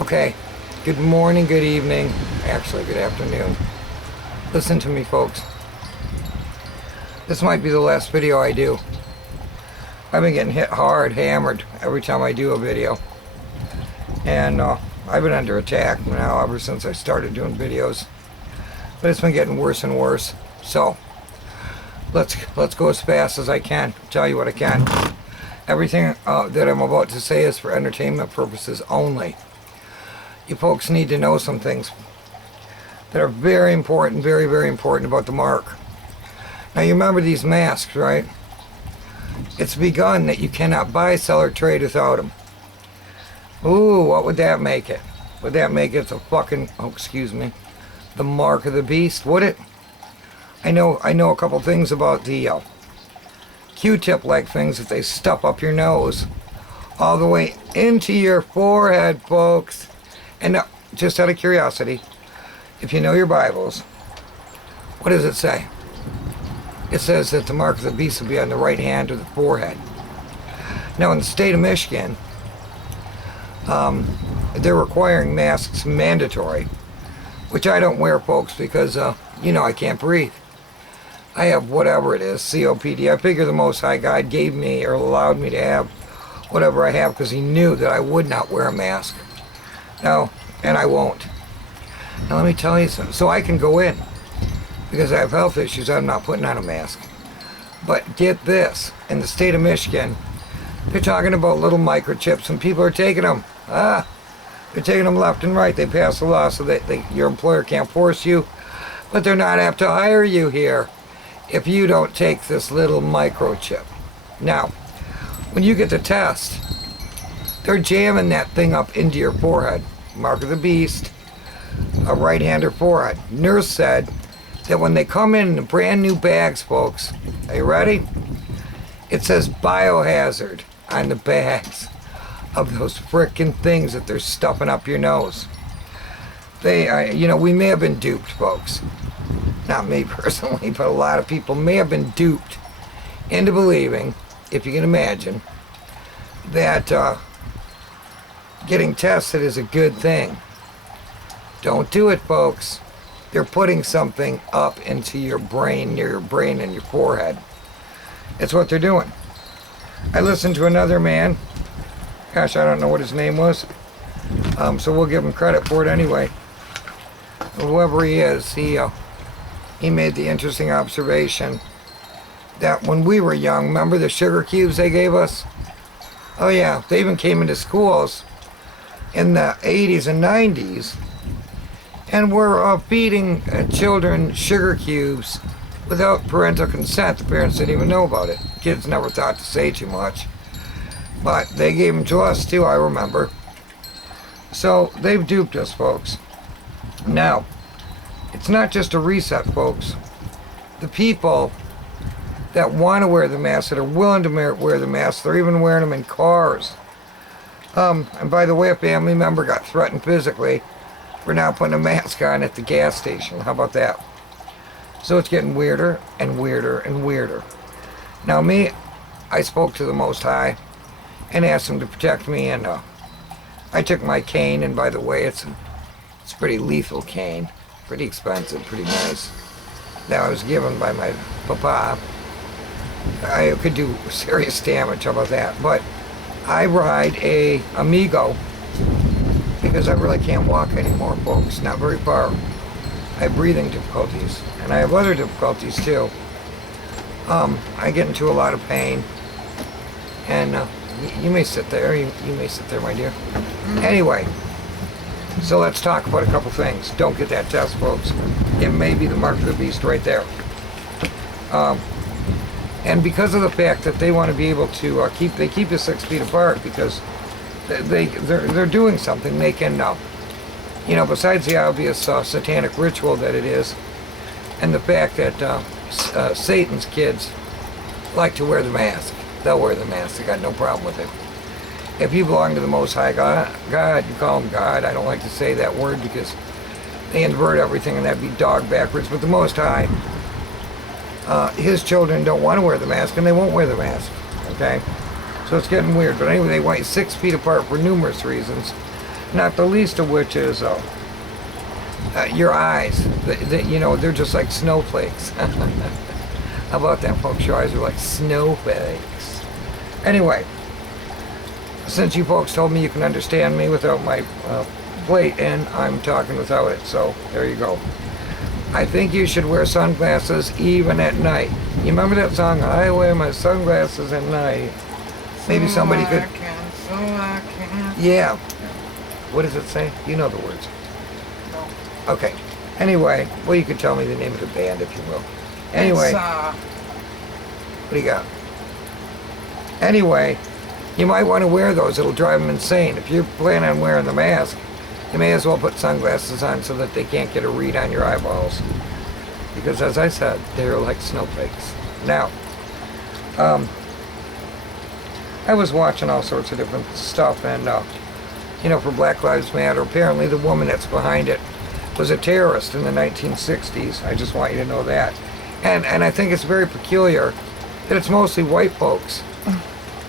Okay, good morning, good evening, actually good afternoon. Listen to me, folks. This might be the last video I do. I've been getting hit hard, hammered, every time I do a video. And I've been under attack now ever since I started doing videos. But it's been getting worse and worse. So, let's go as fast as I can. Tell you what I can. Everything that I'm about to say is for entertainment purposes only. You folks need to know some things that are very important, very, very important about the mark. Now you remember these masks, right? It's begun that you cannot buy, sell, or trade without them. Ooh, what would that make it? Would that make it the fucking, oh, excuse me, the mark of the beast, would it? I know a couple things about the Q-tip like things that they stuff up your nose all the way into your forehead, folks. And just out of curiosity, if you know your Bibles, what does it say? It says that the mark of the beast will be on the right hand or the forehead. Now in the state of Michigan, they're requiring masks mandatory, which I don't wear, folks, because, I can't breathe. I have whatever it is, COPD. I figure the Most High God gave me or allowed me to have whatever I have because he knew that I would not wear a mask. No, and I won't. Now let me tell you something. So I can go in because I have health issues. I'm not putting on a mask. But get this, in the state of Michigan, they're talking about little microchips and people are taking them. They're taking them left and right. They pass a law so that your employer can't force you, but they're not apt to hire you here if you don't take this little microchip. Now, when you get the test, they're jamming that thing up into your forehead. Mark of the beast, a right-hander forehead. Nurse said that when they come in brand new bags, folks, are you ready? It says biohazard on the bags of those frickin' things that they're stuffing up your nose. We may have been duped, folks. Not me personally, but a lot of people may have been duped into believing, if you can imagine, that getting tested is a good thing. Don't do it, folks. They're putting something up into your brain, near your brain and your forehead. It's what they're doing. I listened to another man. Gosh, I don't know what his name was. So we'll give him credit for it anyway. Whoever he is, he made the interesting observation that when we were young, remember the sugar cubes they gave us? Oh yeah, they even came into schools in the 80s and 90s and were feeding children sugar cubes without parental consent. The parents didn't even know about it. Kids never thought to say too much. But they gave them to us too, I remember. So they've duped us, folks. Now, it's not just a reset, folks. The people that want to wear the mask, that are willing to wear the mask, they're even wearing them in cars. And by the way, a family member got threatened physically for now putting a mask on at the gas station. How about that? So it's getting weirder and weirder and weirder. Now me, I spoke to the Most High and asked him to protect me, and I took my cane, and by the way, it's a pretty lethal cane. Pretty expensive, pretty nice. That I was given by my papa. I could do serious damage, how about that? But I ride a Amigo because I really can't walk anymore, folks, not very far. I have breathing difficulties, and I have other difficulties too. I get into a lot of pain, and you may sit there, you may sit there, my dear. Anyway, so let's talk about a couple things. Don't get that test, folks. It may be the mark of the beast right there. And because of the fact that they want to be able to keep you 6 feet apart because they're doing something. They can, besides the obvious satanic ritual that it is, and the fact that Satan's kids like to wear the mask. They'll wear the mask. They got no problem with it. If you belong to the Most High God, you call him God. I don't like to say that word because they invert everything and that'd be dog backwards. But the Most High, his children don't want to wear the mask and they won't wear the mask. Okay? So it's getting weird. But anyway, they want 6 feet apart for numerous reasons. Not the least of which is your eyes. You know, they're just like snowflakes. How about that, folks? Your eyes are like snowflakes. Anyway, since you folks told me you can understand me without my plate, and I'm talking without it, so there you go. I think you should wear sunglasses even at night. You remember that song, I wear my sunglasses at night? Maybe somebody could... So I can. Yeah. What does it say? You know the words. No. Okay. Anyway, well, you could tell me the name of the band if you will. Anyway, It's, what do you got? Anyway, you might want to wear those. It'll drive them insane. If you plan on wearing the mask, you may as well put sunglasses on so that they can't get a read on your eyeballs. Because as I said, they're like snowflakes. Now, I was watching all sorts of different stuff, and you know, for Black Lives Matter, apparently the woman that's behind it was a terrorist in the 1960s. I just want you to know that. And I think it's very peculiar that it's mostly white folks.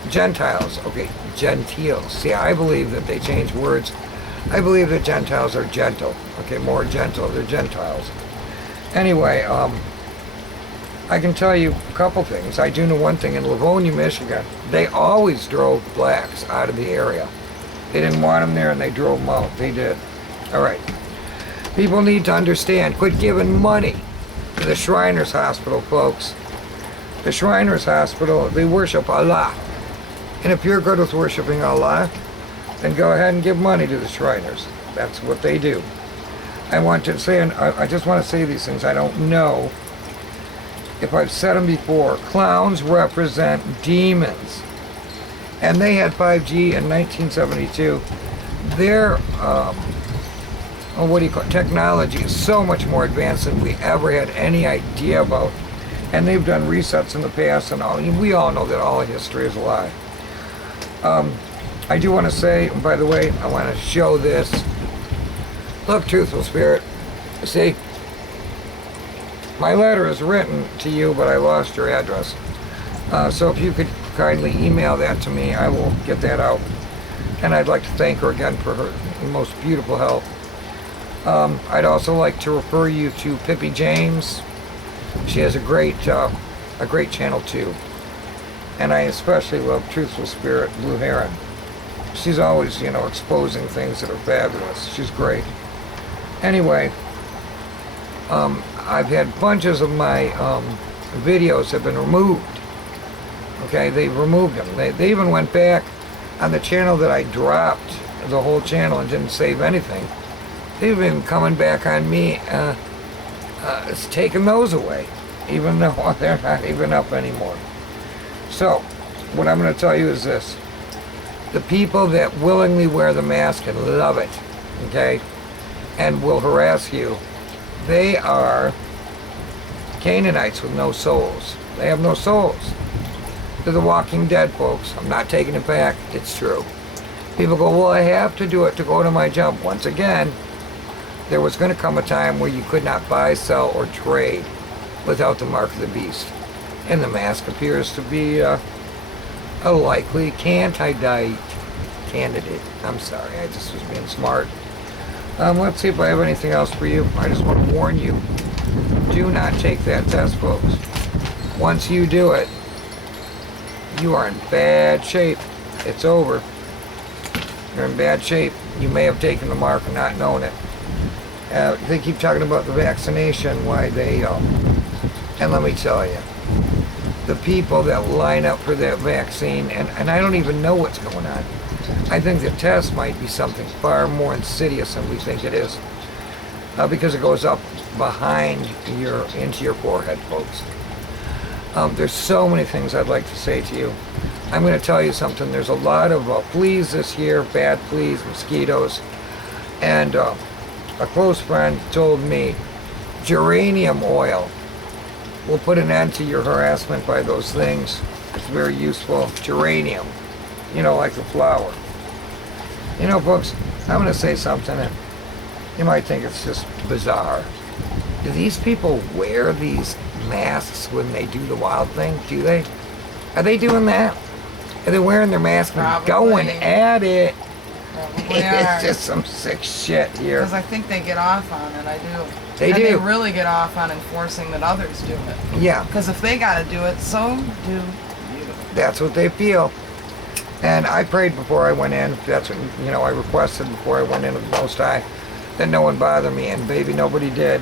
Gentiles. Okay, gentiles. See, I believe that they change words. I believe that Gentiles are gentle. Okay, more gentle. They're Gentiles. Anyway, I can tell you a couple things. I do know one thing. In Livonia, Michigan, they always drove blacks out of the area. They didn't want them there, and they drove them out. They did. All right. People need to understand. Quit giving money to the Shriners Hospital, folks. The Shriners Hospital, they worship Allah. And if you're good with worshiping Allah, then go ahead and give money to the Shriners. That's what they do. I want to say, and I just want to say these things. I don't know if I've said them before. Clowns represent demons. And they had 5G in 1972. Their, what do you call it? Technology is so much more advanced than we ever had any idea about. And they've done resets in the past and all. We all know that all history is a lie. I do want to say, by the way, I want to show this. Look, Truthful Spirit. See, my letter is written to you, but I lost your address. So if you could kindly email that to me, I will get that out. And I'd like to thank her again for her most beautiful help. I'd also like to refer you to Pippi James. She has a great channel too. And I especially love Truthful Spirit Blue Heron. She's always, you know, exposing things that are fabulous. She's great. Anyway, I've had bunches of my videos have been removed. Okay, they removed them. They even went back on the channel that I dropped the whole channel and didn't save anything. They've been coming back on me. It's taking those away, even though they're not even up anymore. So, what I'm going to tell you is this. The people that willingly wear the mask and love it, okay, and will harass you, they are Canaanites with no souls. They have no souls. They're the Walking Dead, folks. I'm not taking it back. It's true. People go, well, I have to do it to go to my job. Once again, there was going to come a time where you could not buy, sell, or trade without the mark of the beast. And the mask appears to be a likely candidate. I'm sorry, I just was being smart. Let's see if I have anything else for you. I just want to warn you, do not take that test, folks. Once you do it, you are in bad shape. It's over. You're in bad shape. You may have taken the mark and not known it. They keep talking about the vaccination, why they, and let me tell you, the people that line up for that vaccine, and I don't even know what's going on. I think the test might be something far more insidious than we think it is, because it goes up behind into your forehead, folks. There's so many things I'd like to say to you. I'm going to tell you something. There's a lot of fleas this year, bad fleas, mosquitoes, and a close friend told me geranium oil will put an end to your harassment by those things. It's very useful. Geranium, you know, like the flower. You know, folks, I'm going to say something that you might think it's just bizarre. Do these people wear these masks when they do the wild thing? Do they? Are they doing that? Are they wearing their mask and Probably. going at it? Probably It's are. just some sick shit here. Because I think they get off on it. I do. They and do. They really get off on enforcing that others do it. Yeah, Because if they got to do it, so do you. that's what they feel. And I prayed before I went in. That's what, I requested before I went into the Most High that no one bother me. And baby, nobody did.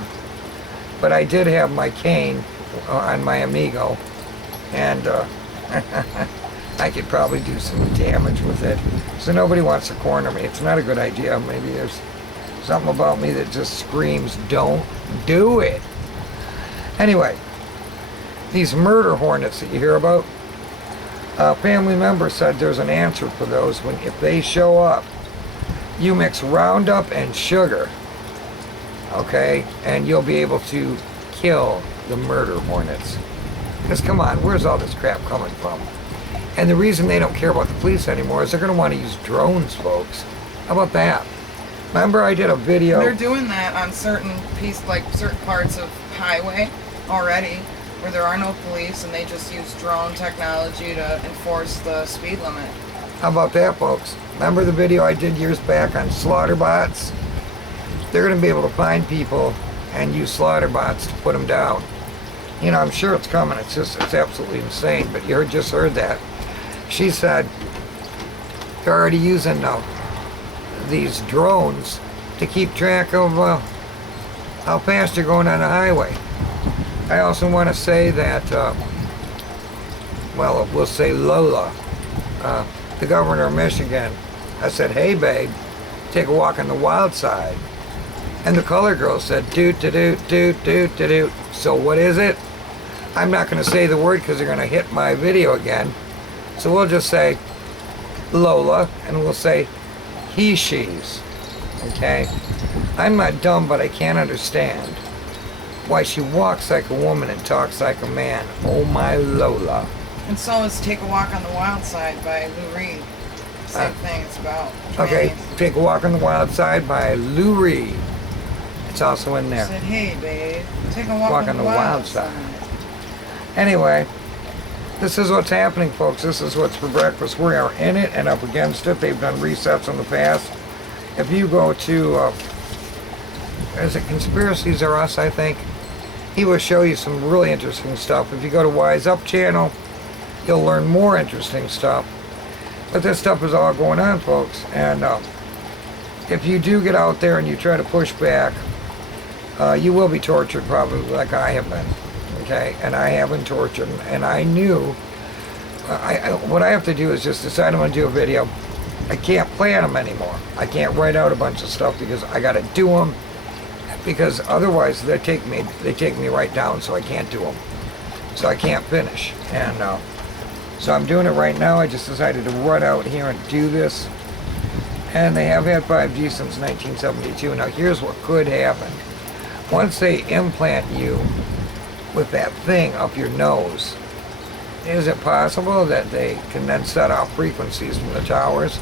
But I did have my cane on my Amigo. And I could probably do some damage with it. So nobody wants to corner me. It's not a good idea. Maybe there's something about me that just screams, don't do it. Anyway, these murder hornets that you hear about, a family member said there's an answer for those. If they show up, you mix Roundup and sugar, okay, and you'll be able to kill the murder hornets. Because come on, where's all this crap coming from? And the reason they don't care about the police anymore is they're going to want to use drones, folks. How about that? Remember I did a video. They're doing that on certain parts of highway already, where there are no police, and they just use drone technology to enforce the speed limit. How about that, folks? Remember the video I did years back on slaughter bots? They're going to be able to find people and use slaughter bots to put them down. I'm sure it's coming. It's absolutely insane. But you just heard that. She said they're already using these drones to keep track of how fast you're going on the highway. I also want to say that, we'll say Lola, the governor of Michigan. I said, hey babe, take a walk on the wild side. And the color girl said, doot, doot, doot, doot, doot. So what is it? I'm not going to say the word because they're going to hit my video again. So we'll just say Lola, and we'll say he, she's. Okay? I'm not dumb, but I can't understand why she walks like a woman and talks like a man. Oh my Lola. And so is Take a Walk on the Wild Side by Lou Reed. Same thing, it's about Okay, trannies. Take a Walk on the Wild Side by Lou Reed. It's also in I there. said, hey babe, take a walk on the wild side. Anyway, this is what's happening, folks. This is what's for breakfast. We are in it and up against it. They've done resets in the past. If you go to, is it Conspiracies Are Us, I think? He will show you some really interesting stuff. If you go to Wise Up channel, you'll learn more interesting stuff. But this stuff is all going on, folks. And if you do get out there and you try to push back, you will be tortured probably like I have been. Okay? And I have been tortured. And I knew, what I have to do is just decide I'm going to do a video. I can't plan them anymore. I can't write out a bunch of stuff because I got to do them. Because otherwise they take me right down, so I can't do them. So I can't finish. And so I'm doing it right now. I just decided to run out here and do this. And they have had 5G since 1972. Now here's what could happen. Once they implant you with that thing up your nose, is it possible that they can then set off frequencies from the towers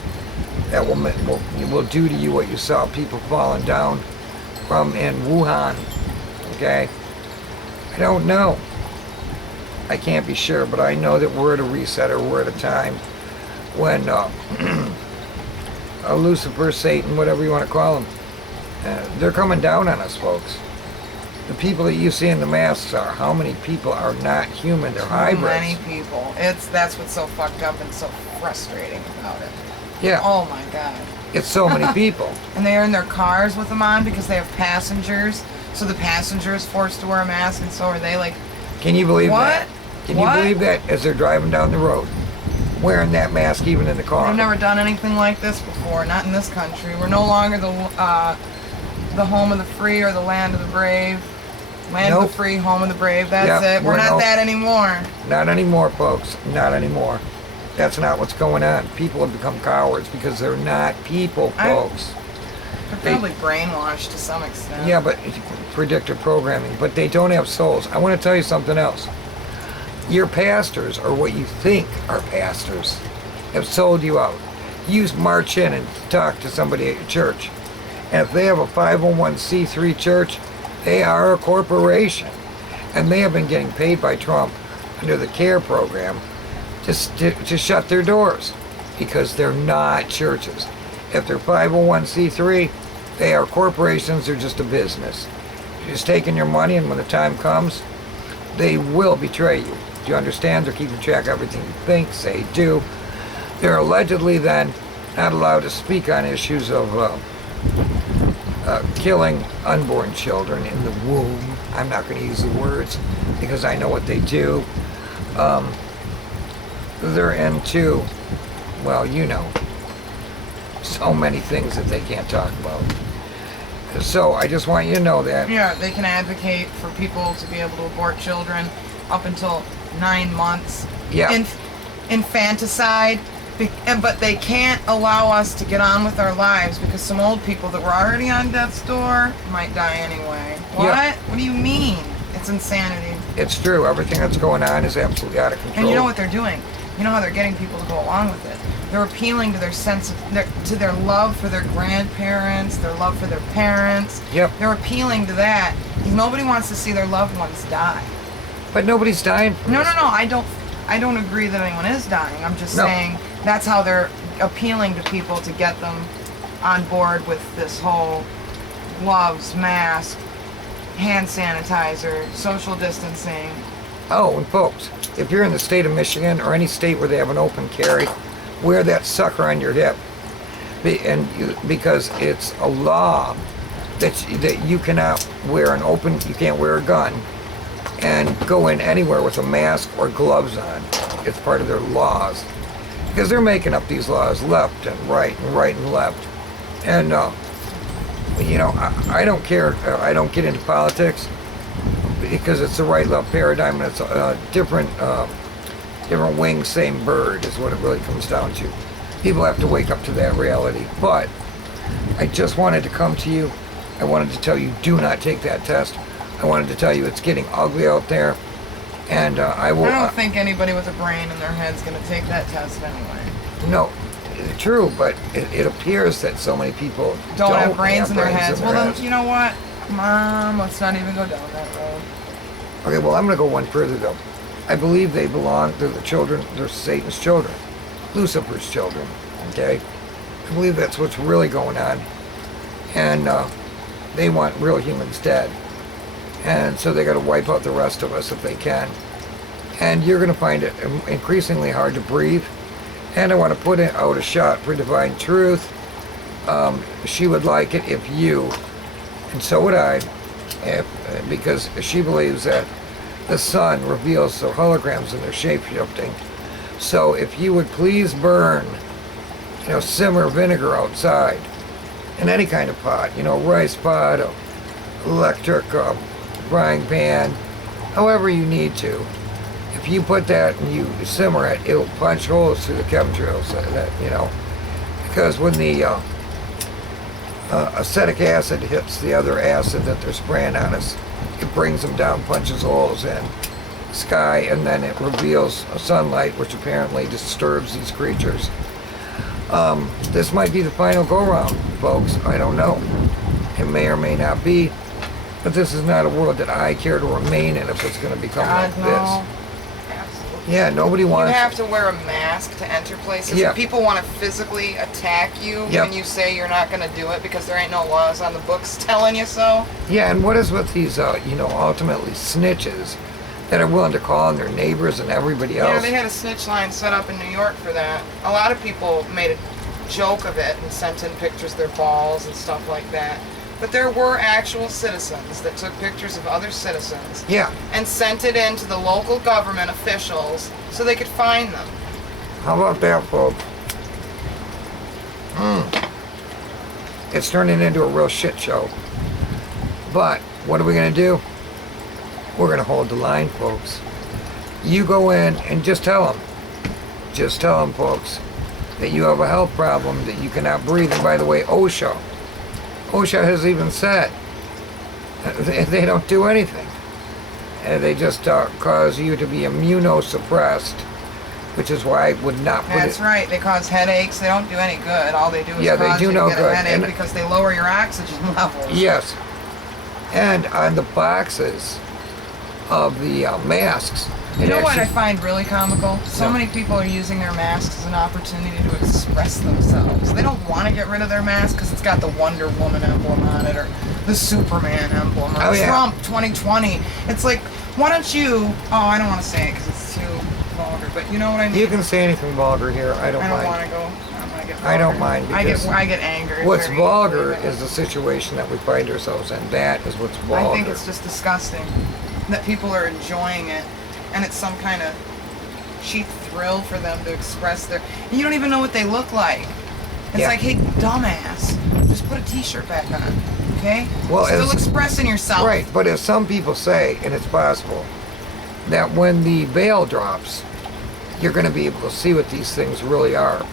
that will do to you what you saw people falling down from in Wuhan? Okay? I don't know. I can't be sure, but I know that we're at a reset, or we're at a time when Lucifer, Satan, whatever you want to call them, they're coming down on us, folks. The people that you see in the masks are, how many people are not human? They're hybrids. Many people. That's what's so fucked up and so frustrating about it. Yeah. Oh my god. It's so many people. And they are in their cars with them on because they have passengers. So the passenger is forced to wear a mask, and so are they. Like, Can you believe what? that? Can you believe that as they're driving down the road, wearing that mask even in the car? I've never done anything like this before. Not in this country. We're no longer the home of the free or the land of the brave. Land of the free, home of the brave. That's it. We're not that anymore. Not anymore, folks. Not anymore. That's not what's going on. People have become cowards because they're not people, folks. They're probably brainwashed to some extent. Yeah, but predictive programming. But they don't have souls. I want to tell you something else. Your pastors, or what you think are pastors, have sold you out. You march in and talk to somebody at your church. And if they have a 501c3 church, they are a corporation. And they have been getting paid by Trump under the CARE program to shut their doors because they're not churches. If they're 501c3, they are corporations, they're just a business. You're just taking your money, and when the time comes, they will betray you. Do you understand? They're keeping track of everything you think, say, do. They're allegedly then not allowed to speak on issues of killing unborn children in the womb. I'm not going to use the words because I know what they do. They're into, well, you know, so many things that they can't talk about. So I just want you to know that. Yeah, they can advocate for people to be able to abort children up until 9 months. Yeah. Infanticide. But they can't allow us to get on with our lives because some old people that were already on death's door might die anyway. What? Yeah. What do you mean? It's insanity. It's true. Everything that's going on is absolutely out of control. And you know what they're doing? You know how they're getting people to go along with it? They're appealing to their sense of, to their love for their grandparents, their love for their parents. Yep. They're appealing to that. Nobody wants to see their loved ones die. But nobody's dying from No, this. no, no. I don't agree that anyone is dying. I'm just saying that's how they're appealing to people to get them on board with this whole gloves, mask, hand sanitizer, social distancing. Oh, and folks, if you're in the state of Michigan or any state where they have an open carry, wear that sucker on your hip. Because it's a law that you cannot wear you can't wear a gun and go in anywhere with a mask or gloves on. It's part of their laws. Because they're making up these laws left and right and left. And, you know, I don't care. I don't get into politics because it's the right-left paradigm, and it's a different wing, same bird is what it really comes down to. People have to wake up to that reality. But I just wanted to come to you. I wanted to tell you, do not take that test. I wanted to tell you it's getting ugly out there, and I will. I don't think anybody with a brain in their head's going to take that test anyway. No, true, but it appears that so many people don't have brains in their heads. Well, then, you know what, Mom? Let's not even go down that road. Okay, well, I'm going to go one further though. I believe they belong to the children. They're Satan's children, Lucifer's children. Okay, I believe that's what's really going on, and they want real humans dead. And so they got to wipe out the rest of us if they can. And you're going to find it increasingly hard to breathe. And I want to put out a shot for Divine Truth. She would like it if you, and so would I, because she believes that the sun reveals the holograms and their shape-shifting. So if you would please burn, simmer vinegar outside in any kind of pot, rice pot, electric frying pan, however you need to. If you put that and you simmer it, it'll punch holes through the chemtrails, because when the acetic acid hits the other acid that they're spraying on us, it brings them down, punches holes in the sky, and then it reveals sunlight, which apparently disturbs these creatures. This might be the final go-round, folks. I don't know. It may or may not be. But this is not a world that I care to remain in if it's going to become like no. this. Absolutely. Yeah, nobody wants... You have to wear a mask to enter places. Yeah. If people want to physically attack you when you say you're not going to do it because there ain't no laws on the books telling you so. Yeah, and what is with these, ultimately snitches that are willing to call on their neighbors and everybody else? Yeah, they had a snitch line set up in New York for that. A lot of people made a joke of it and sent in pictures of their balls and stuff like that. But there were actual citizens that took pictures of other citizens and sent it in to the local government officials so they could find them. How about that, folks? It's turning into a real shit show. But what are we going to do? We're going to hold the line, folks. You go in and just tell them. Just tell them, folks, that you have a health problem, that you cannot breathe. And by the way, OSHA has even said they don't do anything. They just cause you to be immunosuppressed, which is why I would not put That's right. They cause headaches. They don't do any good. All they do is cause you to get a headache because they lower your oxygen levels. Yes. And on the boxes of the masks, You know what I find really comical? So many people are using their masks as an opportunity to express themselves. They don't want to get rid of their mask because it's got the Wonder Woman emblem on it or the Superman emblem or Trump 2020. It's like, why don't you... Oh, I don't want to say it because it's too vulgar, but you know what I mean? You can say anything vulgar here. I don't mind. I don't want to go... I'm gonna get vulgar. I don't mind because I get angry. What's vulgar is the situation that we find ourselves in. That is what's vulgar. I think it's just disgusting that people are enjoying it, and it's some kind of cheap thrill for them to express their... And you don't even know what they look like. It's like, hey, dumbass, just put a t-shirt back on, okay? Well, still expressing yourself. Right, but as some people say, and it's possible, that when the veil drops, you're going to be able to see what these things really are.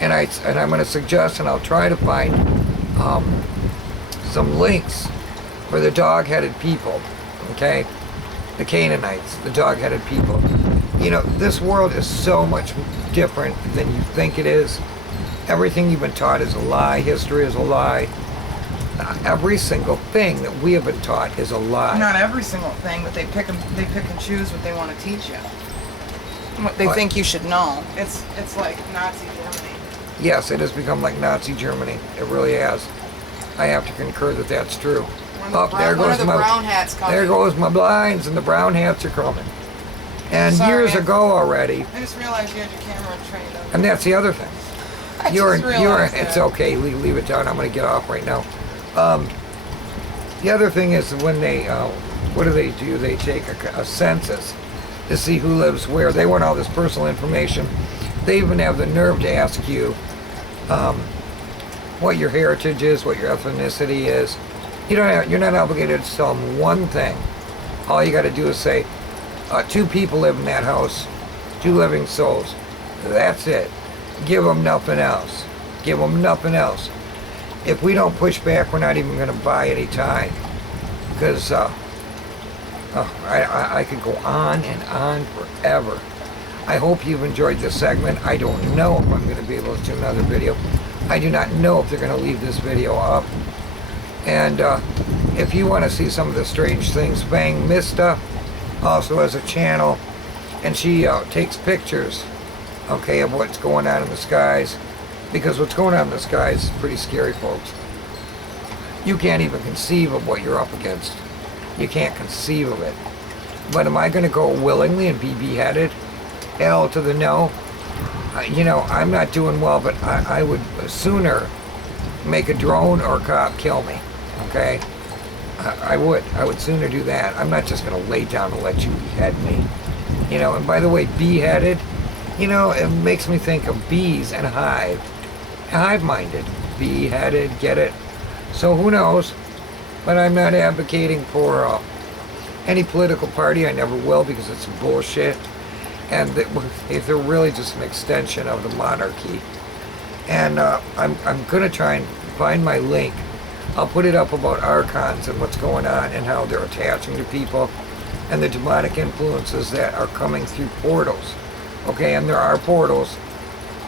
And I'm going to suggest, and I'll try to find some links for the dog-headed people, okay? The Canaanites, the dog-headed people. You know, this world is so much different than you think it is. Everything you've been taught is a lie. History is a lie. Every single thing that we have been taught is a lie. Not every single thing, but they pick and choose what they want to teach you. What they think you should know. It's like Nazi Germany. Yes, it has become like Nazi Germany. It really has. I have to concur that that's true. There goes my brown hats coming. There goes my blinds, and the brown hats are coming. And years ago already. I just realized you had your camera trained up. And that's the other thing. It's that. okay. Leave it down. I'm going to get off right now. The other thing is when they, what do? They take a census to see who lives where. They want all this personal information. They even have the nerve to ask you what your heritage is, what your ethnicity is. You're not obligated to tell them one thing. All you got to do is say, 2 people live in that house, 2 living souls. That's it. Give them nothing else. Give them nothing else. If we don't push back, we're not even going to buy any time. Because I could go on and on forever. I hope you've enjoyed this segment. I don't know if I'm going to be able to do another video. I do not know if they're going to leave this video up. And if you want to see some of the strange things, Bang Mista also has a channel, and she takes pictures, okay, of what's going on in the skies, because what's going on in the skies is pretty scary, folks. You can't even conceive of what you're up against. You can't conceive of it. But am I going to go willingly and be beheaded? Hell to the no. I'm not doing well, but I would sooner make a drone or a cop kill me, okay? I would sooner do that. I'm not just going to lay down and let you behead me. And by the way, beheaded, it makes me think of bees and hive. Hive-minded. Beheaded, get it? So who knows? But I'm not advocating for any political party. I never will, because it's bullshit. And if they're really just an extension of the monarchy. And I'm going to try and find my link. I'll put it up about archons and what's going on and how they're attaching to people and the demonic influences that are coming through portals. Okay, and there are portals.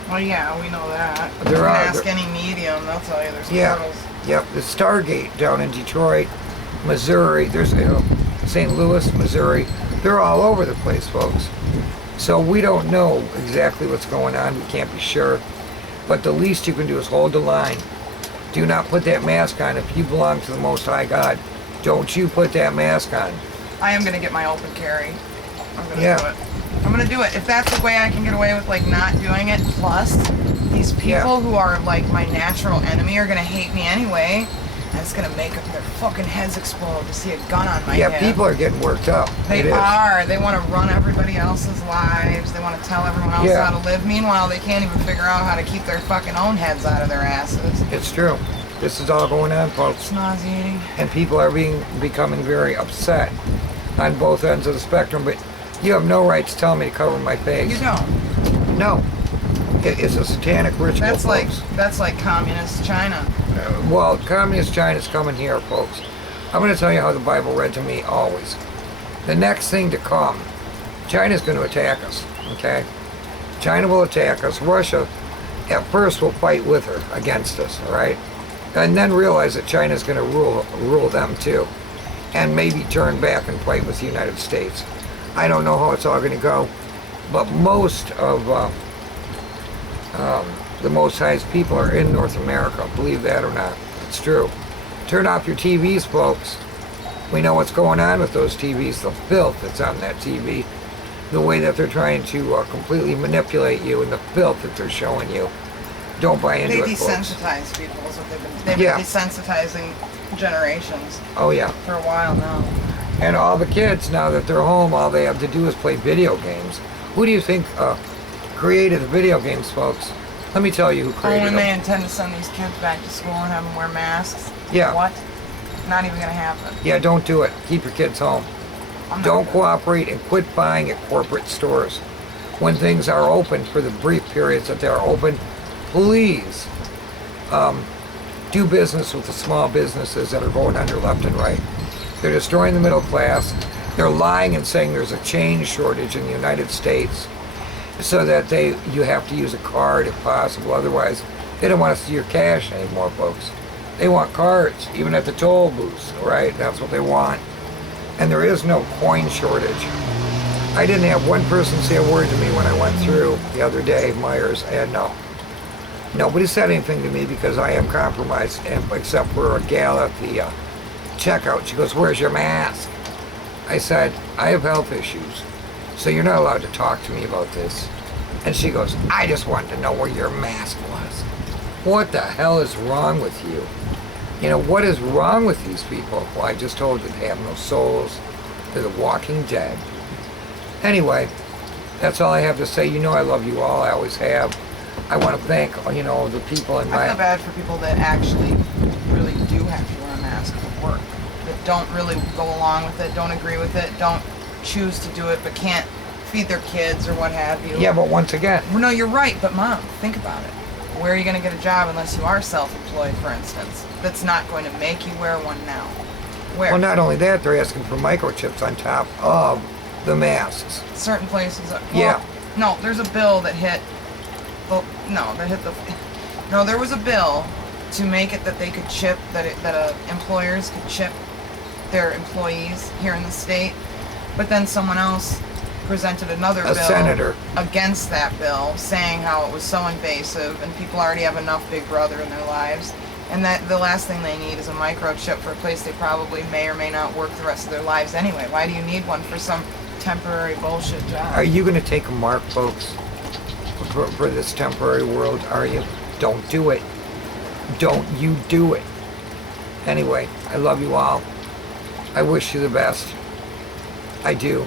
Well, yeah, we know that. Ask any medium, they'll tell you there's portals. Yep, the Stargate down in Detroit, Missouri, there's St. Louis, Missouri. They're all over the place, folks. So we don't know exactly what's going on. We can't be sure. But the least you can do is hold the line. Do not put that mask on if you belong to the Most High God. Don't you put that mask on. I am going to get my open carry. I'm going to do it. I'm going to do it. If that's the way I can get away with, not doing it, plus these people who are, my natural enemy are going to hate me anyway. And it's going to make their fucking heads explode to see a gun on my head. Yeah, people are getting worked up. They are. They want to run everybody else's lives. They want to tell everyone else how to live. Meanwhile, they can't even figure out how to keep their fucking own heads out of their asses. It's true. This is all going on, folks. It's nauseating. And people are becoming very upset on both ends of the spectrum. But you have no right to tell me to cover my face. You don't. No. It's a satanic ritual, That's like communist China. Well, communist China's coming here, folks. I'm going to tell you how the Bible read to me always. The next thing to come, China's going to attack us, okay? China will attack us. Russia, at first, will fight with her against us, all right? And then realize that China's going to rule them too. And maybe turn back and fight with the United States. I don't know how it's all going to go, but most of the most highest people are in North America. Believe that or not, it's true. Turn off your TVs, folks. We know what's going on with those TVs, the filth that's on that TV, the way that they're trying to completely manipulate you, and the filth that they're showing you. Don't buy into They it, folks. desensitize people is what they've been desensitizing generations Oh yeah. for a while now. And all the kids, now that they're home, all they have to do is play video games. Who do you think created the video games, folks? Let me tell you who created when them. they intend to send these kids back to school and have them wear masks. Yeah. What? Not even gonna happen. Yeah, don't do it. Keep your kids home. Don't cooperate and quit buying at corporate stores. When things are open, for the brief periods that they are open, please do business with the small businesses that are going under left and right. They're destroying the middle class. They're lying and saying there's a chain shortage in the United States so that you have to use a card if possible. Otherwise, they don't want to see your cash anymore, folks. They want cards, even at the toll booths, right? That's what they want. And there is no coin shortage. I didn't have one person say a word to me when I went through the other day, Myers, and nobody said anything to me because I am compromised, except for a gal at the checkout. She goes, "Where's your mask?" I said, "I have health issues, so you're not allowed to talk to me about this." And she goes, "I just wanted to know where your mask was." What the hell is wrong with you? You know, what is wrong with these people? Well, I just told you they have no souls. They're the walking dead. Anyway, that's all I have to say. You know I love you all. I always have. I want to thank, the people in I feel bad for people that actually really do have to wear a mask for work, that don't really go along with it, don't agree with it, don't choose to do it, but can't feed their kids or what have you. Yeah, but once again. Well, no, you're right, but Mom, think about it. Where are you going to get a job unless you are self-employed, for instance? That's not going to make you wear one now. Where? Well, not only that, they're asking for microchips on top of the masks. Certain places. Yeah. No, there's a bill that hit. Well, no, there was a bill to make it that they could chip, that employers could chip their employees here in the state. But then someone else presented another bill senator against that bill, saying how it was so invasive and people already have enough Big Brother in their lives, and that the last thing they need is a microchip for a place they probably may or may not work the rest of their lives anyway. Why do you need one for some temporary bullshit job? Are you going to take a mark, folks, for this temporary world? Are you? Don't do it. Don't you do it. Anyway, I love you all. I wish you the best. I do.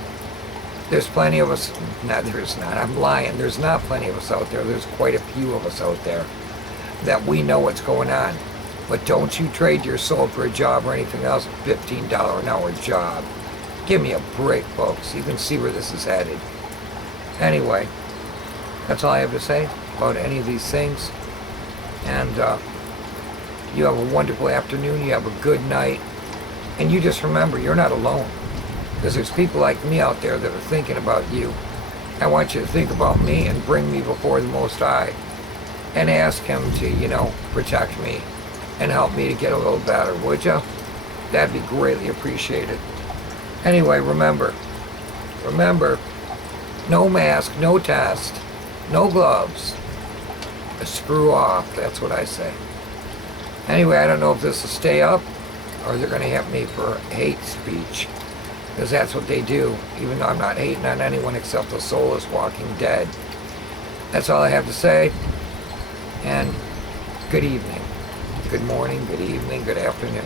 There's plenty of us. No, there's not. I'm lying. There's not plenty of us out there. There's quite a few of us out there that we know what's going on. But don't you trade your soul for a job or anything else. A $15 an hour job. Give me a break, folks. You can see where this is headed. Anyway, that's all I have to say about any of these things. And you have a wonderful afternoon. You have a good night. And you just remember, you're not alone. Because there's people like me out there that are thinking about you. I want you to think about me and bring me before the Most High. And ask Him to, protect me and help me to get a little better, would you? That'd be greatly appreciated. Anyway, remember, no mask, no test, no gloves. Screw off, that's what I say. Anyway, I don't know if this will stay up or they're going to hit me for hate speech. Because that's what they do, even though I'm not hating on anyone except the soulless walking dead. That's all I have to say. And good evening, good morning, good evening, good afternoon.